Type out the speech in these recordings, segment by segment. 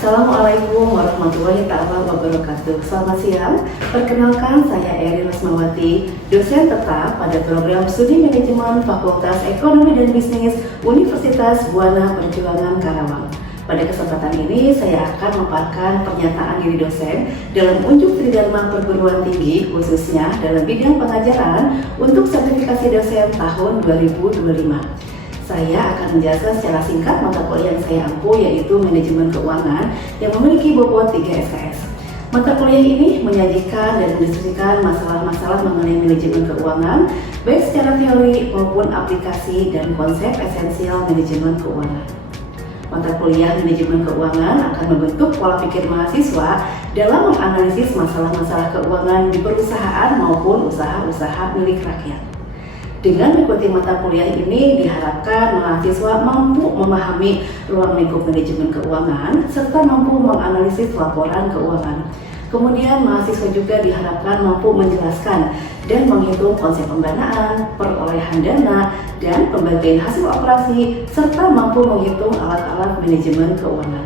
Assalamualaikum warahmatullahi wabarakatuh. Selamat siang, perkenalkan saya Eri Rosmawati, dosen tetap pada program Studi Manajemen Fakultas Ekonomi dan Bisnis Universitas Buana Perjuangan Karawang. Pada kesempatan ini saya akan memaparkan pernyataan diri dosen dalam unjuk tridharma perguruan tinggi khususnya dalam bidang pengajaran untuk sertifikasi dosen tahun 2025. Saya akan menjelaskan secara singkat mata kuliah yang saya ampu, yaitu Manajemen Keuangan yang memiliki bobot 3 SKS. Mata kuliah ini menyajikan dan mendiskusikan masalah-masalah mengenai manajemen keuangan, baik secara teori maupun aplikasi dan konsep esensial manajemen keuangan. Mata kuliah Manajemen Keuangan akan membentuk pola pikir mahasiswa dalam menganalisis masalah-masalah keuangan di perusahaan maupun usaha-usaha milik rakyat. Dengan mengikuti mata kuliah ini diharapkan mahasiswa mampu memahami ruang lingkup manajemen keuangan serta mampu menganalisis laporan keuangan. Kemudian mahasiswa juga diharapkan mampu menjelaskan dan menghitung konsep pendanaan, perolehan dana, dan pembagian hasil operasi serta mampu menghitung alat-alat manajemen keuangan.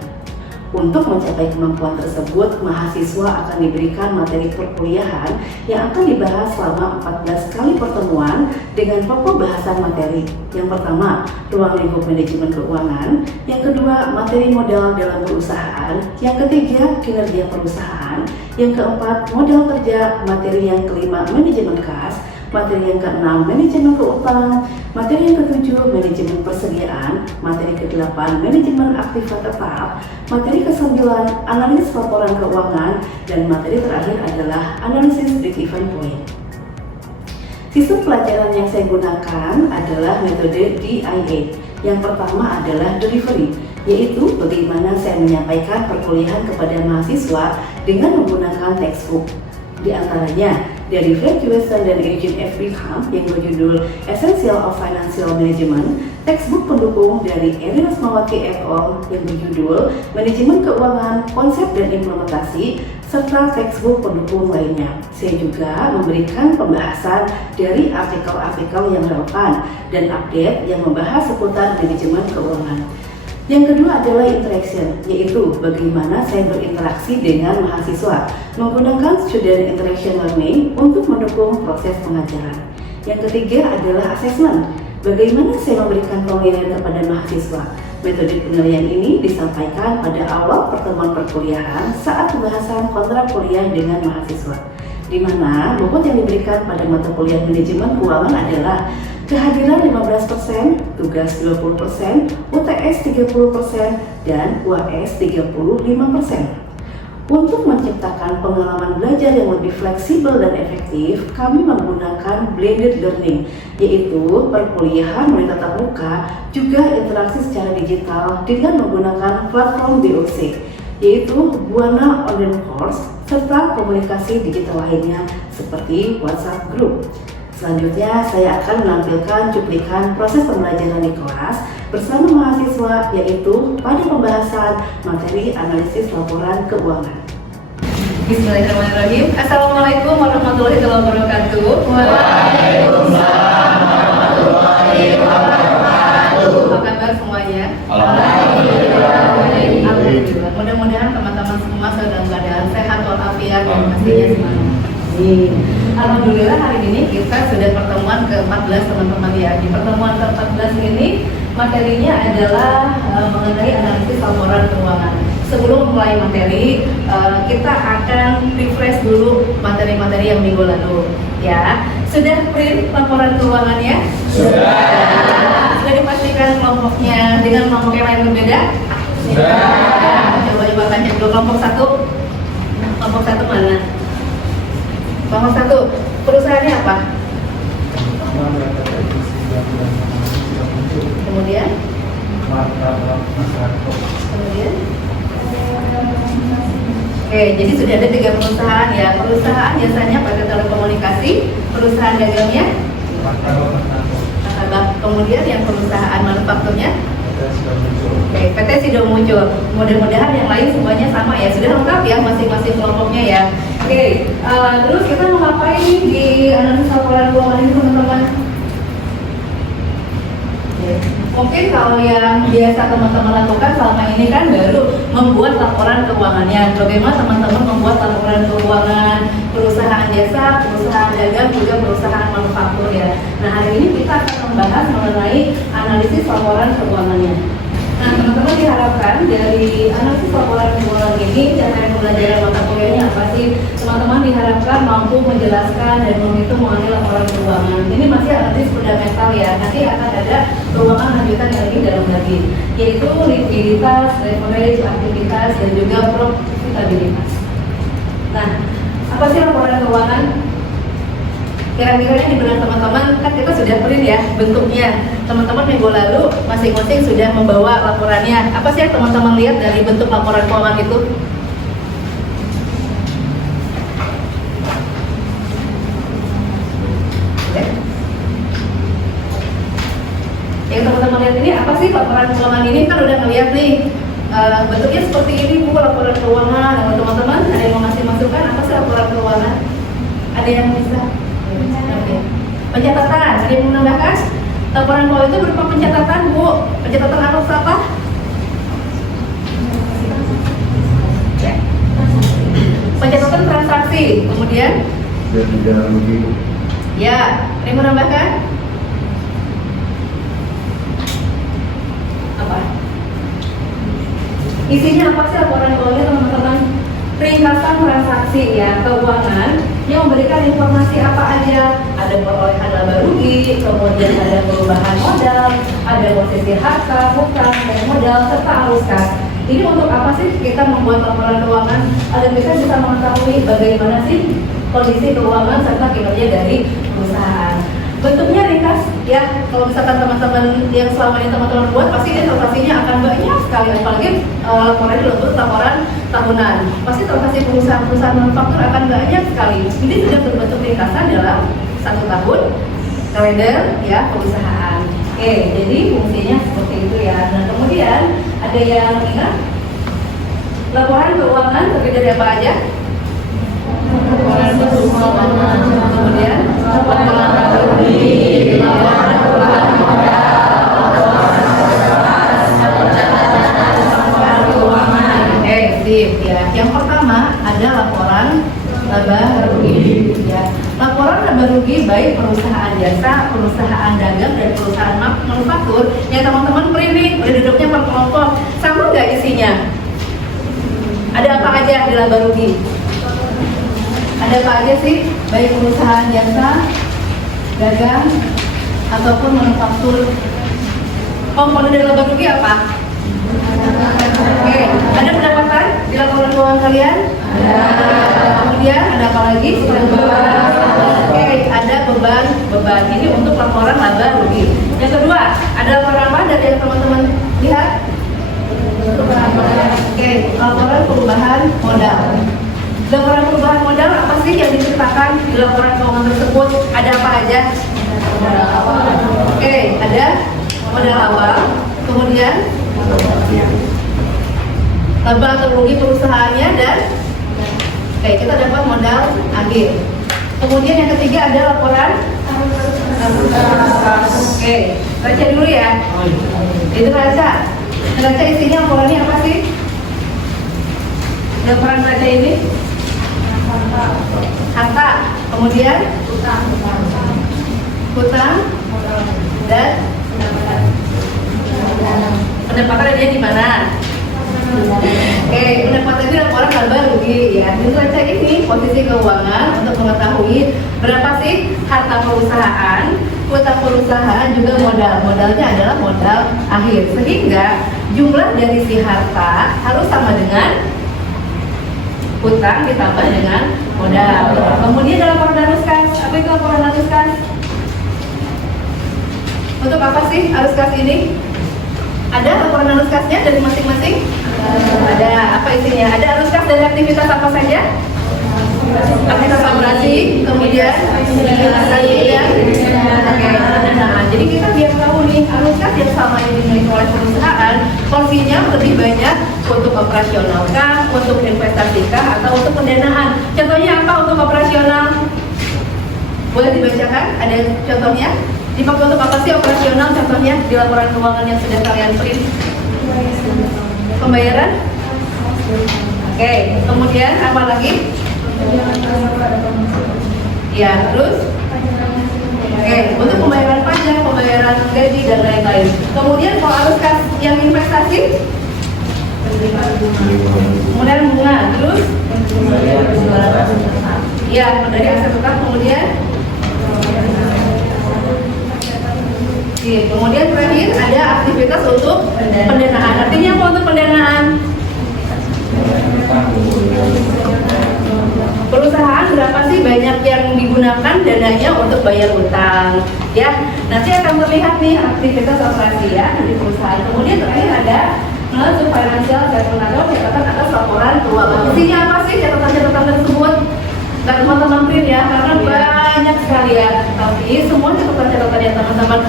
Untuk mencapai kemampuan tersebut, mahasiswa akan diberikan materi perkuliahan yang akan dibahas selama 14 kali pertemuan dengan pokok bahasan materi. Yang pertama, ruang lingkup manajemen keuangan. Yang kedua, materi modal dalam perusahaan. Yang ketiga, kinerja perusahaan. Yang keempat, modal kerja. Materi yang kelima, manajemen kas. Materi yang keenam, manajemen keuangan. Materi yang ketujuh, manajemen persediaan. Materi kedelapan, manajemen aktiva tetap. Materi kesembilan, analisis laporan keuangan. Dan materi terakhir adalah analisis break-even point. Sistem pelajaran yang saya gunakan adalah metode DIA. Yang pertama adalah delivery, yaitu bagaimana saya menyampaikan perkuliahan kepada mahasiswa dengan menggunakan textbook. Di antaranya dari Frank Weston dan Eugene F. Brigham yang berjudul Essential of Financial Management, textbook pendukung dari Eri Rosmawati et al. Yang berjudul Manajemen Keuangan, Konsep dan Implementasi, serta textbook pendukung lainnya. Saya juga memberikan pembahasan dari artikel-artikel yang relevan dan update yang membahas seputar manajemen keuangan. Yang kedua adalah interaction, yaitu bagaimana saya berinteraksi dengan mahasiswa menggunakan student interaction learning untuk mendukung proses pengajaran. Yang ketiga adalah assessment, bagaimana saya memberikan penilaian kepada mahasiswa. Metode penilaian ini disampaikan pada awal pertemuan perkuliahan saat pembahasan kontrak kuliah dengan mahasiswa, di mana bobot yang diberikan pada mata kuliah manajemen keuangan adalah kehadiran 15%, tugas 20%, UTS 30%, dan UAS 35%. Untuk menciptakan pengalaman belajar yang lebih fleksibel dan efektif, kami menggunakan blended learning, yaitu perkuliahan melalui tatap muka, juga interaksi secara digital dengan menggunakan platform BOC, yaitu Buana Online Course, serta komunikasi digital lainnya seperti WhatsApp Group. Selanjutnya, saya akan menampilkan cuplikan proses pembelajaran di kelas bersama mahasiswa, yaitu pada pembahasan materi analisis laporan keuangan. Bismillahirrahmanirrahim. Assalamualaikum warahmatullahi wabarakatuh. Waalaikumsalam warahmatullahi wabarakatuh. Apa kabar semuanya? Alhamdulillah. Mudah-mudahan teman-teman semua dalam keadaan sehat walafiat dan pastinya semangat. Alhamdulillah hari ini kita sudah pertemuan ke-14 teman-teman ya. Di pertemuan ke-14 ini materinya adalah mengenai analisis laporan keuangan. Sebelum mulai materi, kita akan refresh dulu materi-materi yang minggu lalu ya. Sudah print laporan keuangannya? Sudah. Sudah dipastikan kelompoknya dengan kelompok yang lain berbeda? Sudah. Coba tanya dulu kelompok satu. Kelompok satu mana? Kelompok satu, perusahaannya apa? Kemudian? Kemudian? Oke, jadi sudah ada 3 perusahaan ya. Perusahaan jasanya PT Telekomunikasi, perusahaan dagangnya? Kemudian yang perusahaan manufakturnya? Oke, PT sudah muncul. Mudah-mudahan yang lain semuanya sama ya. Sudah lengkap ya masing-masing kelompoknya ya. Oke, terus kita mau ngapain di analisis laporan keuangan ini teman-teman? Mungkin kalau yang biasa teman-teman lakukan selama ini kan baru membuat laporan membahas mengenai analisis laporan keuangannya. Nah, teman-teman diharapkan dari analisis laporan keuangan ini cara pembelajaran mata kuliahnya apa sih? Teman-teman diharapkan mampu menjelaskan dan menghitung mengenai laporan keuangan. Ini masih analisis fundamental ya. Nanti akan ada keuangan lanjutan yang lebih dalam lagi, yaitu likuiditas, leverage, aktivitas, dan juga profitabilitas. Nah, apa sih laporan keuangan? Kira-kira di benak teman-teman, kan kita sudah print ya bentuknya. Teman-teman minggu lalu masing-masing sudah membawa laporannya. Apa sih yang teman-teman lihat dari bentuk laporan keuangan itu? Ya. Yang teman-teman lihat ini apa sih laporan keuangan ini? Kan udah ngeliat nih bentuknya seperti ini Bu laporan keuangan. Nah, teman-teman ada yang mau ngasih masukan apa sih laporan keuangan? Ada yang bisa? Oke. Pencatatan, ada yang menambahkan? Laporan keuangan itu berupa pencatatan Bu. Pencatatan harus apa? Ya. Pencatatan transaksi, kemudian? Dan tidak rugi. Ya, ada yang menambahkan? Apa? Isinya apa sih laporan keuangan teman-teman? Ringkasan transaksi ya keuangan yang memberikan informasi apa aja. Ada perolehan laba rugi, kemudian ada perubahan modal, ada posisi harta, hutang, dan modal serta arus kas. Ini untuk apa sih kita membuat laporan keuangan agar kita bisa mengetahui bagaimana sih kondisi keuangan serta kinerja dari perusahaan. Bentuknya ringkas ya. Kalau misalkan teman-teman yang selama ini teman-teman buat pasti transaksinya akan banyak sekali, apalagi laporan itu laporan tahunan. Pasti transaksi perusahaan manufaktur akan banyak sekali. Ini sudah berbentuk ringkasan dalam 1 tahun kalender ya perusahaan. Oke, jadi fungsinya seperti itu ya. Nah, kemudian ada yang ingat laporan keuangan terdiri dari apa aja? Laporan keuangan, kemudian laporan rugi, laporan keuangan. Oke, sip ya. Yang pertama ada laporan laba rugi ya. Laporan laba rugi baik perusahaan jasa, perusahaan dagang, dan perusahaan manufaktur ya teman-teman print nih, udah duduknya per kelompok. Sama nggak isinya? Ada apa aja di laba rugi? Ada apa aja sih? Baik perusahaan jasa, dagang, ataupun manufaktur. Komponen dari laba rugi apa? Oke, ada pendapatan di laporan keuangan kalian? Ada. Kemudian ada apa lagi? Oke, ada beban. Ini untuk laporan laba rugi. Yang kedua, ada laporan apa dari yang teman-teman lihat? Oke, laporan perubahan modal. Laporan perubahan modal apa sih yang diceritakan di laporan keuangan tersebut? Ada apa aja? Modal awal. Oke, ada modal awal. Kemudian laba atau rugi perusahaannya dan kita dapat modal akhir. Kemudian yang ketiga ada laporan. Oke, baca dulu ya. Itu baca. Baca isinya laporannya apa sih? Laporan baca ini harta, kemudian hutang, dan pendapatan ada di mana? Oke, pendapatan itu laporan laba rugi ya. Jadi baca ini posisi keuangan untuk mengetahui berapa sih harta perusahaan, hutang perusahaan, juga modal. Modalnya adalah modal akhir. Sehingga jumlah dari si harta harus sama dengan hutang ditambah dengan modal. Kemudian dalam laporan arus kas, apa itu laporan arus kas? Untuk apa sih arus kas ini? Ada laporan arus kasnya dari masing-masing? Ada. Apa isinya? Ada arus kas dari aktivitas apa saja? Aktivitas operasi, kemudian jadi kita biar tahu nih arus kas yang sama ini dimiliki oleh perusahaan, porsinya lebih banyak untuk operasional kah, untuk investasi kah, atau untuk pendanaan. Contohnya apa untuk operasional? Boleh dibacakan? Ada contohnya? Dipakai untuk apa sih operasional? Contohnya di laporan keuangan yang sudah kalian print. Pembayaran? Oke, kemudian apa lagi? Ya, terus Oke, untuk pembayaran pajak, pembayaran gaji dan lain-lain. Kemudian kalau harus yang investasi, kemudian bunga, terus ya dari aset tetap, kemudian kemudian terakhir ada aktivitas untuk pendanaan. Artinya apa untuk pendanaan? Perusahaan berapa sih banyak yang digunakan dananya untuk bayar utang? Ya, nanti akan terlihat nih aktivitas operasi ya di perusahaan. Kemudian terakhir ada untuk financial statement atau catatan atas laporan keuangan. Isinya apa sih catatan-catatan tersebut? Dan teman-teman print ya, karena banyak sekali ya. Tapi semua catatan-catatan yang teman-teman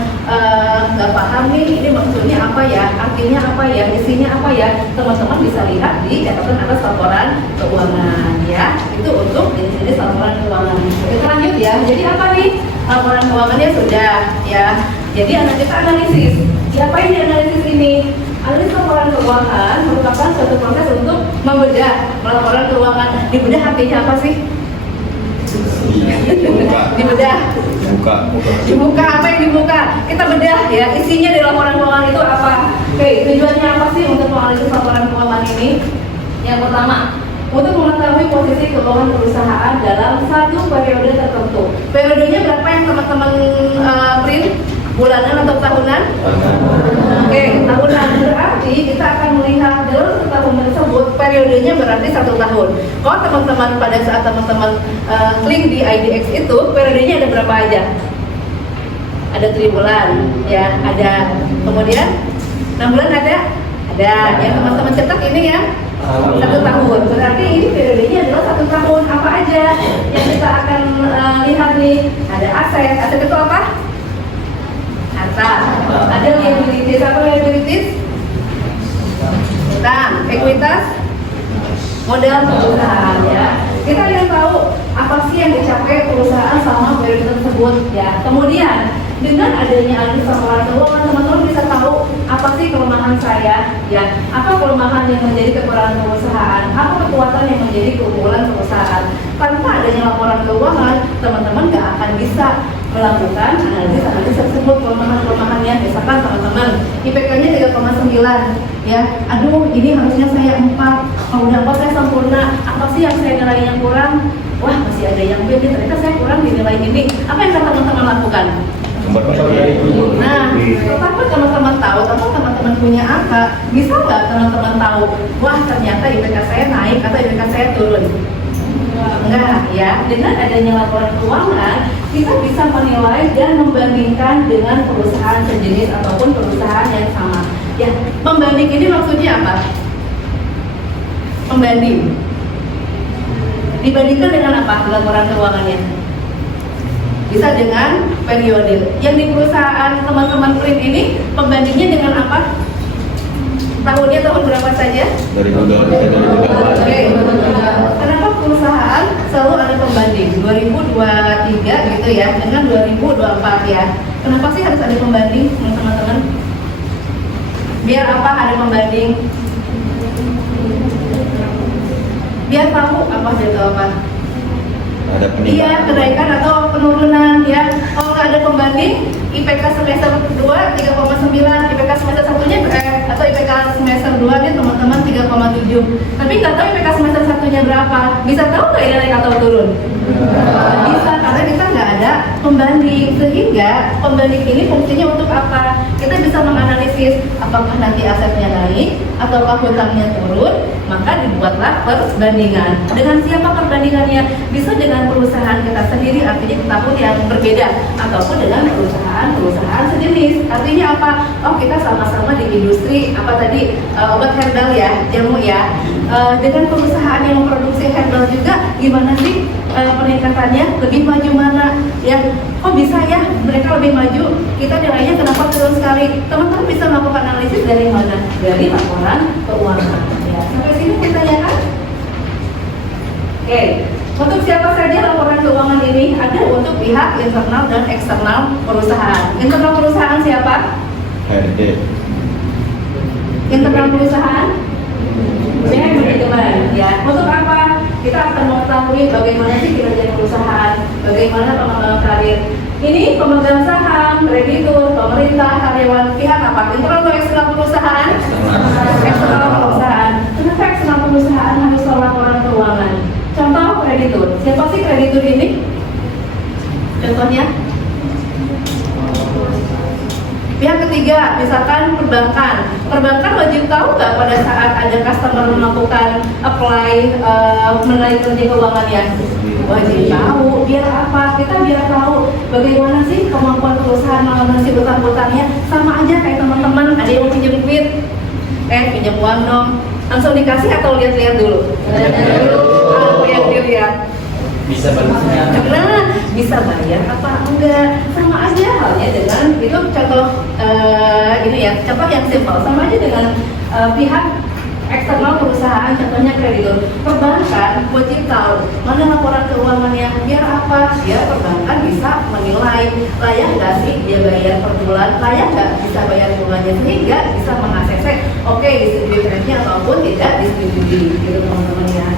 nggak paham nih, ini maksudnya apa ya, artinya apa ya, isinya apa ya, teman-teman bisa lihat di catatan atas laporan keuangan ya. Itu untuk jenis laporan keuangan. Kita lanjut ya. Jadi apa nih laporan keuangannya sudah ya. Jadi anak kita analisis. Siapa yang dianalisis ini? Analisis laporan keuangan merupakan suatu proses untuk membedah laporan keuangan. Dibedah artinya apa sih? Dibedah. Dibuka apa yang dibuka? Kita bedah ya. Isinya di laporan keuangan itu apa? Oke, tujuannya apa sih untuk menganalisis laporan keuangan ini? Yang pertama, untuk mengetahui posisi keuangan perusahaan dalam satu periode tertentu. Periodenya berapa yang teman-teman print? Bulanan atau tahunan? Oke, tahunan berarti kita akan melihat dalam setahun tersebut periodenya berarti 1 tahun. Kalau teman-teman pada saat teman-teman klik di IDX itu periodenya ada berapa aja? Ada 3 bulan, ya ada. Kemudian 6 bulan ada? Ada. Yang teman-teman cetak ini ya 1 tahun. Berarti ini periodenya adalah 1 tahun. Apa aja yang kita akan lihat nih? Ada aset. Aset itu apa? Harta. Ada liabilities. Apa liabilities? Utang. Ekuitas? Modal perusahaan ya. Kita ingin tahu apa sih yang dicapai perusahaan selama periode tersebut ya. Kemudian dengan adanya analisis laporan keuangan, teman-teman bisa tahu apa sih kelemahan saya ya. Apa kelemahan yang menjadi kekurangan perusahaan? Apa kekuatan yang menjadi keunggulan perusahaan? Tanpa adanya laporan keuangan, teman-teman nggak akan bisa melakukan analisis tersebut. Kelemahan-kelemahannya, misalkan teman-teman IPK-nya 3,9 ya, aduh ini harusnya saya 4, kalau udah 4 saya sempurna, apa sih yang saya nilai yang kurang? Wah masih ada yang B, ternyata saya kurang di nilai ini. Apa yang teman-teman lakukan? Nah, tetapi teman-teman tahu, atau teman-teman punya angka, bisa nggak teman-teman tahu, wah ternyata IPK saya naik atau IPK saya turun? Enggak ya. Dengan adanya laporan keuangan, kita bisa menilai dan membandingkan dengan perusahaan sejenis ataupun perusahaan yang sama. Ya, membanding ini maksudnya apa? Membanding. Dibandingkan dengan apa laporan keuangannya? Bisa dengan periode. Yang di perusahaan teman-teman print ini, pembandingnya dengan apa? Tahunnya tahun berapa saja? 2008. Oke. Kenapa perusahaan selalu ada pembanding 2023 gitu ya dengan 2024 ya? Kenapa sih harus ada pembanding teman-teman? Biar apa ada pembanding? Biar tahu apa jatuh apa? Ada peningkatan. Iya, kenaikan atau penurunan ya. Kalau nggak ada pembanding, IPK semester 2 3,9, IPK semester 1-nya atau IPK semester 2 nya teman-teman 3,7. Tapi nggak tahu IPK semester 1-nya berapa. Bisa tahu nggak ini naik atau turun? Bisa, karena kita nggak ada pembanding. Sehingga pembanding ini fungsinya untuk apa? Kita bisa menganalisis apakah nanti asetnya naik ataukah hutangnya turun, maka dibuatlah perbandingan. Dengan siapa perbandingannya? Bisa dengan perusahaan kita sendiri, artinya di tahun yang berbeda, ataupun dengan perusahaan sejenis. Artinya apa? Oh, kita sama-sama di industri apa tadi obat herbal ya, jamu ya. Dengan perusahaan yang memproduksi herbal juga, gimana sih peningkatannya? Lebih maju mana? Ya, kok bisa ya mereka lebih maju? Kita nilainya kenapa turun sekali? Teman-teman bisa melakukan analisis dari mana? Dari laporan keuangan. Ya, sampai sini pertanyaan? Oke. Untuk siapa saja laporan keuangan ini? Ada untuk pihak internal dan eksternal perusahaan. Internal perusahaan siapa? HRD. Internal perusahaan? Manajemen. Ya. Untuk apa? Kita akan mengetahui bagaimana sih kinerja perusahaan, bagaimana pengembangan karir. Ini pemegang saham, kreditur, pemerintah, karyawan, pihak apa? Internal atau eksternal perusahaan? Eksternal perusahaan. Kenapa eksternal perusahaan harus laporan keuangan? Contoh kreditur. Siapa sih kreditur ini? Contohnya? Pihak ketiga, misalkan perbankan. Perbankan wajib tahu nggak pada saat ada customer melakukan apply menarik kerja keuangannya? Wajib tahu. Biar apa? Kita biar tahu bagaimana sih kemampuan perusahaan melunasi utang-utangnya. Sama aja kayak teman-teman ada yang pinjam duit, pinjam uang dong. Langsung dikasih atau lihat-lihat dulu? Apa yang dilihat? Bisa balasnya. Karena bisa bayar apa enggak, sama aja halnya dengan itu contoh ini ya, contoh yang simpel, sama aja dengan pihak eksternal perusahaan, contohnya kreditur. Perbankan wajib tahu mana laporan keuangannya, biar apa? Biar perbankan bisa menilai layak nggak sih dia bayar per bulan, layak nggak bisa bayar bunganya, sehingga bisa mengakses oke disetujui kreditnya ataupun tidak disetujui, gitu teman-teman ya.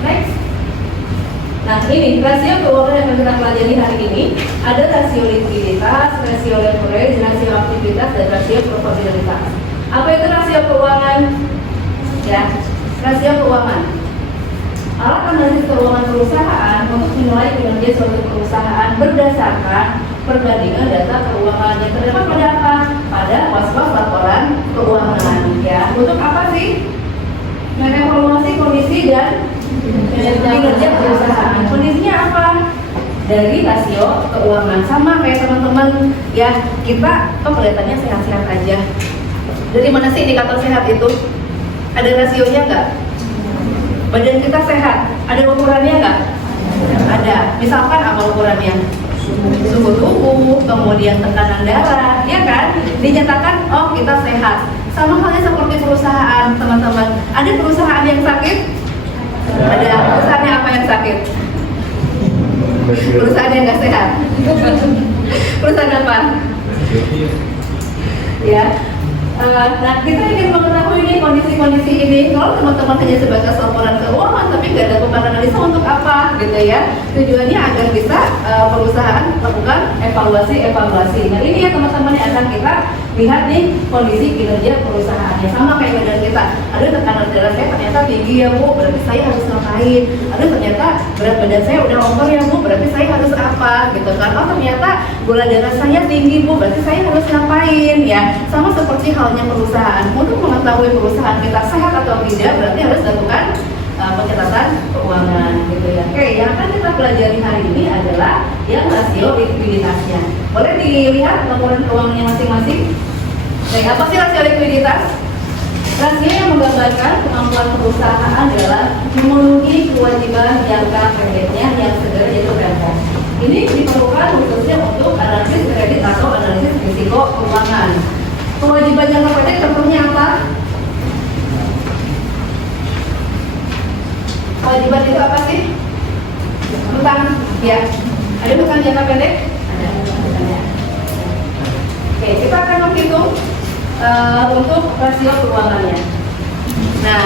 Next. Nah ini rasio keuangan yang akan kita pelajari hari ini ada rasio likuiditas, rasio leverage, rasio aktivitas, dan rasio probabilitas. Apa itu rasio keuangan? Ya, rasio keuangan. Alat analisis keuangan perusahaan untuk menilai kinerja suatu perusahaan berdasarkan perbandingan data keuangan yang terdapat pada apa? Pada was-was laporan keuangan. Ya, untuk apa sih? Mengevaluasi kondisi dan kinerja perusahaan. Kondisinya apa? Dari rasio keuangan. Sama kayak teman-teman ya, kita kok kelihatannya sehat-sehat aja. Dari mana sih indikator sehat itu? Ada rasionya nggak? Badan kita sehat, ada ukurannya nggak? Ada. Misalkan apa ukurannya? Suhu tubuh, kemudian tekanan darah, ya kan? Dinyatakan, oh kita sehat. Sama halnya seperti perusahaan, teman-teman. Ada perusahaan yang sakit? Ada. Perusahaannya apa yang sakit? Perusahaan yang nggak sehat. Perusahaan apa? Ya. Nah, kita ingin mengetahui ini kondisi-kondisi ini. Kalau teman-teman hanya sebatas laporan keuangan, tapi nggak ada beban analisa untuk apa, gitu ya? Tujuannya agar bisa perusahaan melakukan evaluasi. Nah, ini ya teman-teman yang akan kita lihat nih kondisi kinerja perusahaannya. Sama kayak badan kita. Ada tekanan darah saya ternyata tinggi ya Bu, berarti saya harus ngapain? Ada ternyata berat badan saya udah over ya Bu, berarti saya harus apa? Gitu kan? Oh ternyata gula darah saya tinggi Bu, berarti saya harus ngapain? Ya, sama seperti halnya perusahaan. Untuk mengetahui perusahaan kita sehat atau tidak, berarti harus lakukan pencatatan keuangan, gitu ya. Oke, yang akan kita pelajari hari ini adalah yang rasio likuiditasnya. Boleh dilihat laporan keuangannya masing-masing. Baik, apa sih rasio likuiditas? Rasio yang menggambarkan kemampuan perusahaan dalam memenuhi kewajiban jangka pendeknya yang segera jatuh tempo. Ini diperlukan khususnya untuk analisis kredit atau analisis risiko keuangan. Kewajiban jangka pendek contohnya apa? Kewajiban itu apa sih? Utang, ya. Ada utang jangka pendek? Ada. Oke, kita akan menghitung untuk rasio keuangannya. Nah,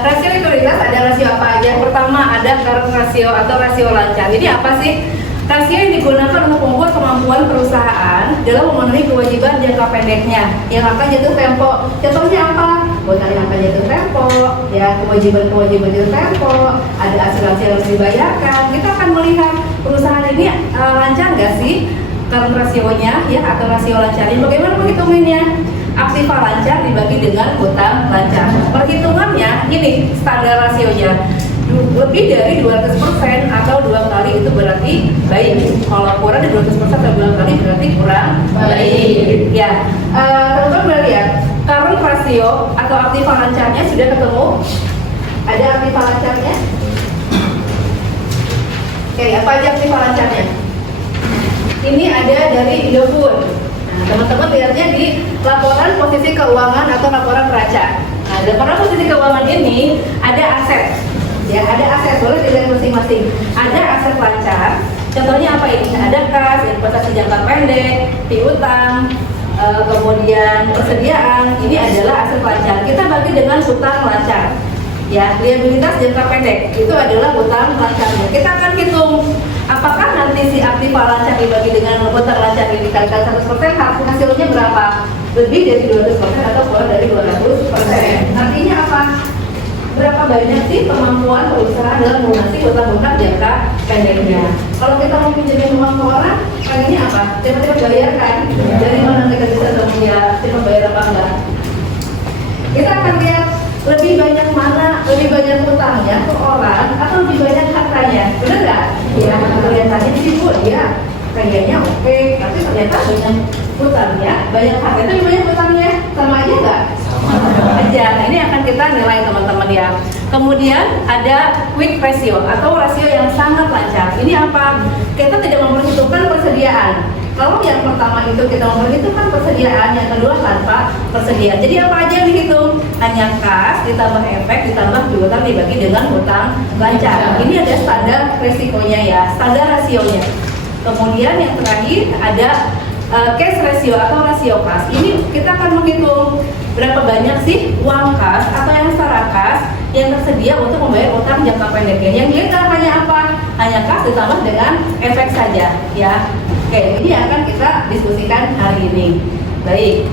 rasio likuiditas ada rasio apa aja? Pertama ada current ratio atau rasio lancar. Ini apa sih? Rasio yang digunakan untuk mengukur kemampuan perusahaan dalam memenuhi kewajiban jangka pendeknya yang akan jatuh tempo. Contohnya apa? Utang yang akan jatuh tempo, ya kewajiban-kewajiban jatuh tempo, ada asuransi yang harus dibayarkan. Kita akan melihat perusahaan ini lancar nggak sih current rasionya, ya atau rasio lancarnya. Bagaimana menghitunginnya? Aktiva lancar dibagi dengan utang lancar. Perhitungannya ini standar rasionya. Lebih dari 200% atau 2 kali itu berarti baik. Kalau kurang dari 200% atau 2 kali berarti kurang baik. Ya, teman-teman boleh lihat current ratio atau aktiva lancarnya sudah ketemu. Ada aktiva lancarnya? Oke, apa aja aktiva lancarnya? Ini ada dari Indofood. Nah, teman-teman lihatnya di laporan posisi keuangan atau laporan neraca. Nah, laporan posisi keuangan ini ada aset. Ya, ada aset, boleh dilihat masing-masing. Ada aset lancar, contohnya apa ini? Ada kas, investasi jangka pendek, piutang, kemudian persediaan. Ini adalah aset lancar. Kita bagi dengan utang lancar. Ya, liabilitas jangka pendek itu adalah hutang lancarnya. Kita akan hitung apakah nanti si aktiva lancar dibagi dengan hutang lancar ini dikalikan 100%, hasilnya berapa? Lebih dari 200% atau kurang dari 200%. Artinya apa? Berapa banyak sih kemampuan perusahaan dalam melunasi hutang-hutang jangka pendeknya? Kalau kita mau pinjemin uang ke orang, pengennya apa? Cepat-cepat bayar kan? Dari mana kita bisa tahu ya cepat bayar apa enggak? Kita akan lihat lebih banyak mana, lebih banyak hutangnya ke orang atau lebih banyak hartanya, benar nggak? Ya, kelihatannya di situ ya, kayaknya oke, tapi ternyata banyak hutangnya, banyak hartanya, tapi banyak hutangnya, sama aja nggak? Sama aja. Nah, ini akan kita nilai teman-teman ya. Kemudian ada quick ratio atau rasio yang sangat lancar. Ini apa? Kita tidak memperhitungkan persediaan. Kalau yang pertama itu kita memperhitungkan persediaan, yang kedua tanpa persediaan. Jadi apa aja yang dihitung? Hanya kas ditambah efek ditambah piutang dibagi dengan hutang lancar. Ini ada standar resikonya ya, standar rasionya. Kemudian yang terakhir ada cash ratio atau rasio kas. Ini kita akan menghitung berapa banyak sih uang kas atau yang setara kas yang tersedia untuk membayar utang jangka pendeknya. Yang dilihat hanya apa? Hanya kas ditambah dengan efek saja ya. Oke, ini akan kita diskusikan hari ini. Baik,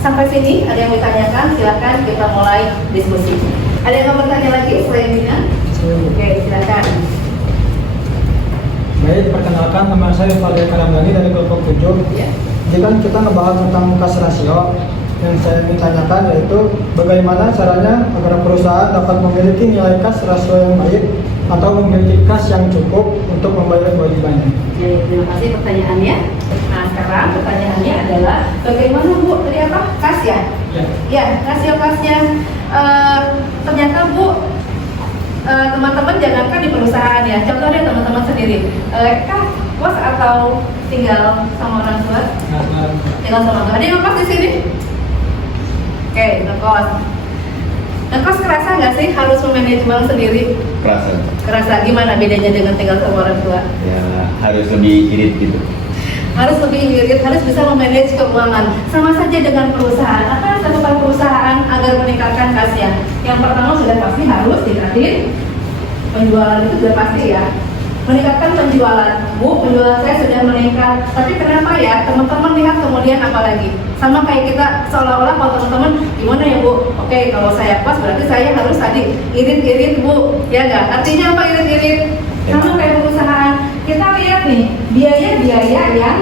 sampai sini ada yang ditanyakan? Silakan kita mulai diskusi. Ada yang mau bertanya lagi selain Dina? Oke, silakan. Baik, perkenalkan nama saya Fadil Karamdani dari kelompok 7. Ya. Jadi kan kita ngebahas tentang kas rasio. Yang saya ingin tanyakan yaitu bagaimana caranya agar perusahaan dapat memiliki nilai kas rasio yang baik atau memiliki kas yang cukup untuk membayar kewajibannya. Oke, terima kasih pertanyaannya. Nah, sekarang pertanyaannya adalah bagaimana Bu? Tadi apa? Kas ya? Ya. Ya, rasio kasnya. Ternyata Bu, teman-teman jangankan di perusahaan ya. Contohnya teman-teman sendiri. Kah kos atau tinggal sama orang tua? Tinggal sama orang tua. Ada yang ngekos di sini? Oke, ngekos. Ngekos kerasa nggak sih harus memanage uang sendiri? Kerasa. Kerasa. Gimana bedanya dengan tinggal sama orang tua? Ya harus lebih irit gitu. Harus lebih irit, harus bisa memanage keuangan. Sama saja dengan perusahaan. Apa yang dilakukan perusahaan agar meningkatkan kasnya? Yang pertama sudah pasti harus tingkatin penjualan, itu sudah pasti ya. Meningkatkan penjualan. Bu, penjualan saya sudah meningkat. Tapi kenapa ya? Teman-teman lihat kemudian apa lagi? Sama kayak kita seolah-olah kalau teman-teman gimana ya Bu? Oke, kalau saya pas berarti saya harus tadi irit-irit Bu. Ya nggak? Artinya apa irit-irit? Sama kayak perusahaan. Kita lihat nih biaya-biaya yang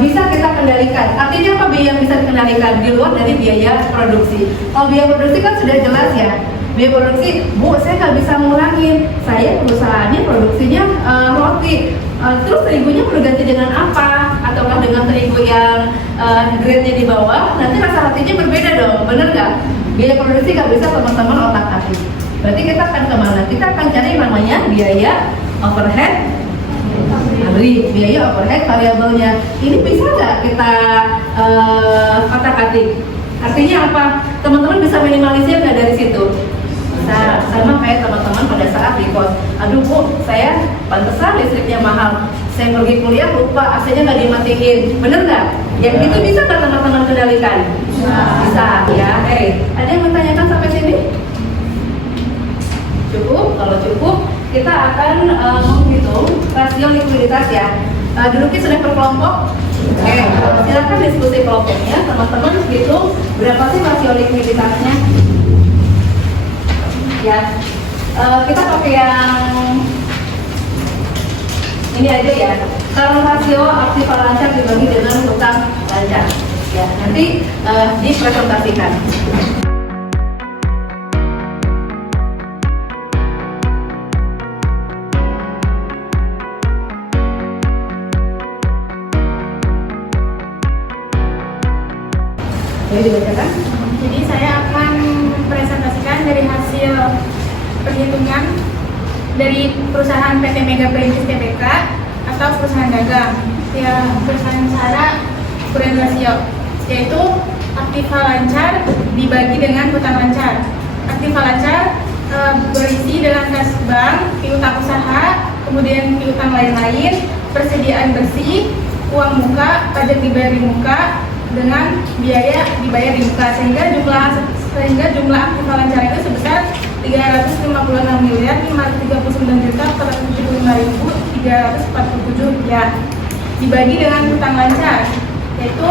bisa kita kendalikan. Artinya apa biaya yang bisa dikendalikan di luar dari biaya produksi? Kalau biaya produksi kan sudah jelas ya. Biaya produksi, Bu, saya nggak bisa ngurangin. Saya perusahaannya produksinya roti. Terus terigunya berganti dengan apa? Ataukah dengan terigu yang grade-nya di bawah? Nanti rasa hatinya berbeda dong, bener nggak? Biaya produksi nggak bisa teman-teman otak-atik. Berarti kita akan kemana? Kita akan cari namanya biaya overhead biaya overhead variabelnya. Ini bisa nggak kita otak-atik? Artinya apa? Teman-teman bisa minimalisir nggak dari situ? Nah, sama kayak teman-teman pada saat di kos. Aduh Bu, saya pantesan listriknya mahal. Saya pergi kuliah lupa AC-nya nggak dimatiin. Bener nggak? Yang itu bisa nggak teman-teman kendalikan? Bisa ya. Ada yang bertanyakan sampai sini? Cukup? Kalau cukup, kita akan menghitung rasio likuiditas ya. Duduknya sudah per kelompok. Oke, silakan diskusi kelompoknya. Teman-teman hitung berapa sih rasio likuiditasnya? Ya, kita pakai yang ini aja ya. Current rasio aktiva lancar dibagi dengan hutang lancar. Ya, nanti dipresentasikan. Jadi dibacakan. Jadi saya akan presentasikan dari hasil perhitungan dari perusahaan PT Mega Perintis Tbk atau perusahaan dagang. Ya, perusahaan Sahara current ratio, yaitu aktiva lancar dibagi dengan hutang lancar. Aktiva lancar berisi dengan kas bank, piutang usaha, kemudian piutang lain-lain, persediaan bersih, uang muka, pajak dibayar di muka, dengan biaya dibayar di muka, sehingga jumlah sehingga jumlah aktiva lancar itu sebesar 356.539.475.347 rupiah. Dibagi dengan utang lancar, yaitu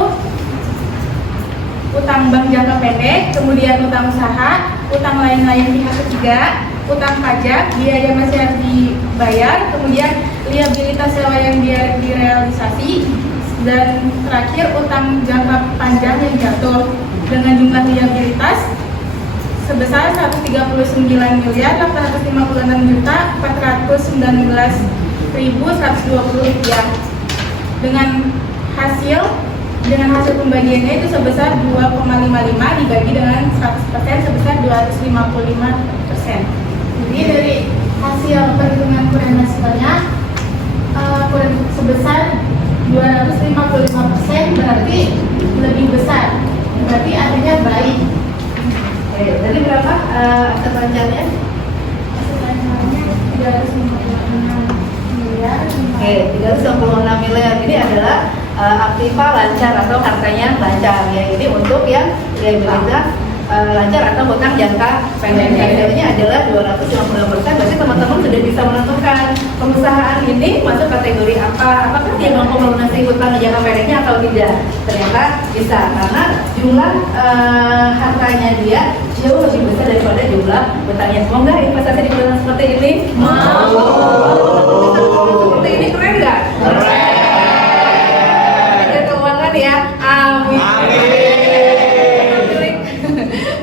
utang bank jangka pendek, kemudian utang usaha, utang lain-lain pihak ketiga, utang pajak, biaya masih harus dibayar, kemudian liabilitas sewa yang direalisasi, dan terakhir utang jangka panjang yang jatuh dengan jumlah liabilitas sebesar 139.419.119.120 rupiah. Dengan hasil pembagiannya itu sebesar 2,55 dibagi dengan 100% sebesar 255%. Jadi dari hasil perhitungan kurang nasionalnya sebesar 255% berarti lebih besar, berarti artinya baik. Oke, tadi berapa aset lancarnya? Hasil lancarnya 356 miliar. Oke, 356 miliar ini adalah aktiva lancar atau hartanya lancar ya. Ini untuk yang liabilitas lancar atau hutang jangka pendek. Hasilnya adalah 250%. Berarti teman-teman sudah bisa menentukan perusahaan ini masuk kategori apa. Apakah dia mampu melunasi hutang jangka pendeknya atau tidak? Ternyata bisa, karena jumlah hartanya dia jauh lebih besar daripada jumlah hutangnya. Semoga investasi di bulan seperti ini mau. Seperti ini keren nggak? Keren. Manajer keuangan ya, amin.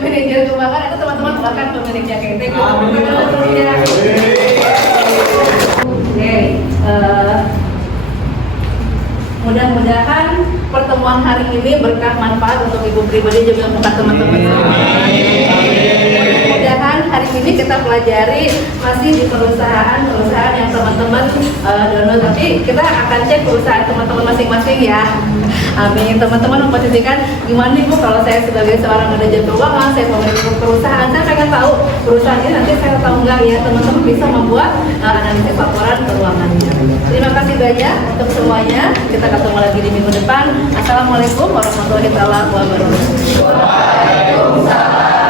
Manajer keuangan itu teman-teman bahkan pemilik JKT. Oke, mudah-mudahan pertemuan hari ini berkah manfaat untuk ibu pribadi juga untuk teman-teman semua. Mudah-mudahan hari ini kita pelajari masih di perusahaan yang teman-teman download. Tapi kita akan cek perusahaan teman-teman masing-masing ya. Amin. Teman-teman memposisikan gimana nih Bu kalau saya sebagai seorang manajer keuangan, saya pemilik perusahaan, saya pengen tahu perusahaan ini nanti saya tahu enggak ya. Teman-teman bisa membuat analisis laporan keuangannya. Terima kasih banyak untuk semuanya. Kita ketemu lagi di minggu depan. Assalamualaikum warahmatullahi wabarakatuh. Waalaikumsalam.